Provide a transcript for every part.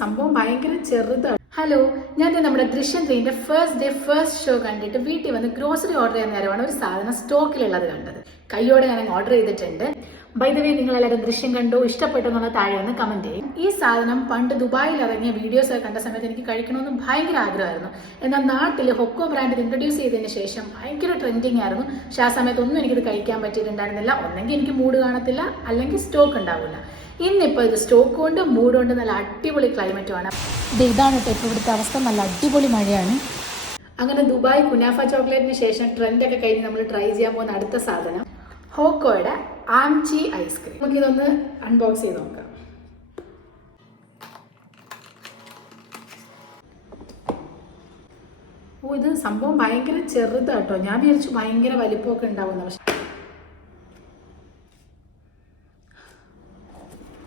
സംഭവം ഭയങ്കര ചെറുതാണ്. ഹലോ, ഞാൻ നമ്മുടെ ദൃശ്യം 3ന്റെ ഫസ്റ്റ് ഷോ കണ്ടിട്ട് വീട്ടിൽ വന്ന് ഗ്രോസറി ഓർഡർ ചെയ്യുന്ന നേരമാണ് ഒരു സാധനം സ്റ്റോക്കിലുള്ളത് കണ്ടത്. കയ്യോടെ ഞാൻ ഓർഡർ ചെയ്തിട്ടുണ്ട്. ബൈ ദ വേ, നിങ്ങളെല്ലാവരും ദൃശ്യം കണ്ടോ, ഇഷ്ടപ്പെട്ടോ എന്നുള്ള താഴെ ഒന്ന് കമന്റ് ചെയ്യും. ഈ സാധനം പണ്ട് ദുബായിൽ ഇറങ്ങിയ വീഡിയോസ് ഒക്കെ കണ്ട സമയത്ത് എനിക്ക് കഴിക്കണമെന്ന് ഭയങ്കര ആഗ്രഹമായിരുന്നു. എന്നാൽ നാട്ടിൽ ഹൊക്കോ ബ്രാൻഡ് ഇൻട്രൊഡ്യൂസ് ചെയ്തതിന് ശേഷം ഭയങ്കര ട്രെൻഡിങ് ആയിരുന്നു. പക്ഷെ ആ സമയത്തൊന്നും എനിക്കിത് കഴിക്കാൻ പറ്റിയിട്ടുണ്ടായിരുന്നില്ല. ഒന്നെങ്കിൽ എനിക്ക് മൂഡ് കാണത്തില്ല, അല്ലെങ്കിൽ സ്റ്റോക്ക് ഉണ്ടാവില്ല. ഇന്നിപ്പോൾ ഇത് സ്റ്റോക്ക് കൊണ്ട് മൂഡ് കൊണ്ട് നല്ല അടിപൊളി ക്ലൈമറ്റുമാണ്. ഇതാണ് കേട്ടോ ഇപ്പോൾ ഇവിടുത്തെ അവസ്ഥ. നല്ല അടിപൊളി മഴയാണ്. അങ്ങനെ ദുബായ് കുനാഫ ചോക്ലേറ്റിന് ശേഷം ട്രെൻഡൊക്കെ കഴിഞ്ഞ് നമ്മൾ ട്രൈ ചെയ്യാൻ പോകുന്ന അടുത്ത സാധനം ഹോക്കോയുടെ ആംചി ഐസ്ക്രീം. നമുക്കിതൊന്ന് അൺബോക്സ് ചെയ്ത് നോക്കാം. ഇത് സംഭവം ഭയങ്കര ചെറുതാട്ടോ. ഞാൻ വിചാരിച്ചു ഭയങ്കര വലിപ്പമൊക്കെ ഉണ്ടാവുന്ന. പക്ഷെ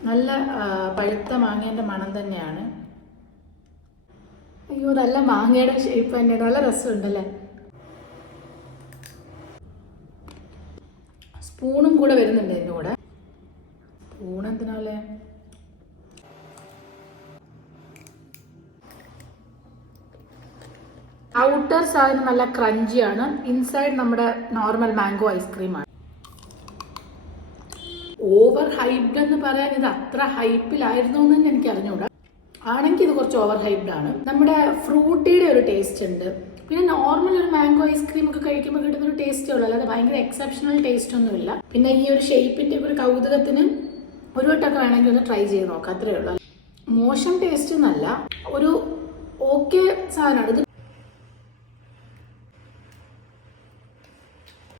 നല്ല പഴുത്ത മാങ്ങേൻ്റെ മണം തന്നെയാണ്. അയ്യോ, നല്ല മാങ്ങയുടെ ഷേപ്പ് തന്നെ. നല്ല രസമുണ്ടല്ലേ. സ്പൂണും കൂടെ വരുന്നുണ്ട് ഇതിൻ്റെ കൂടെ. സ്പൂൺ എന്തിനാല്ലേ? ഔട്ടർ സാധനം നല്ല ക്രഞ്ചിയാണ്. ഇൻസൈഡ് നമ്മുടെ നോർമൽ മാംഗോ ഐസ്ക്രീമാണ്. ഓവർ ഹൈപ്ഡ് എന്ന് പറയാൻ ഇത് അത്ര ഹൈപ്പിലായിരുന്നു എന്ന് തന്നെ എനിക്ക് അറിഞ്ഞൂടാ. ആണെങ്കിൽ ഇത് കുറച്ച് ഓവർ ഹൈപ്ഡ് ആണ്. നമ്മുടെ ഫ്രൂട്ടിയുടെ ഒരു ടേസ്റ്റ് ഉണ്ട്. പിന്നെ നോർമൽ ഒരു മാംഗോ ഐസ്ക്രീം ഒക്കെ കഴിക്കുമ്പോൾ കിട്ടുന്ന ഒരു ടേസ്റ്റേ ഉള്ളൂ, അല്ലാതെ ഭയങ്കര എക്സെപ്ഷണൽ ടേസ്റ്റ് ഒന്നുമില്ല. പിന്നെ ഈ ഒരു ഷേപ്പിന്റെ ഒരു കൗതുകത്തിന് ഒരു വട്ടമൊക്കെ വേണമെങ്കിൽ ഒന്ന് ട്രൈ ചെയ്ത് നോക്കാം, അത്രേ ഉള്ളൂ. മോശം ടേസ്റ്റ് എന്നല്ല, ഒരു ഓക്കെ സാധനമാണ് ഇത്.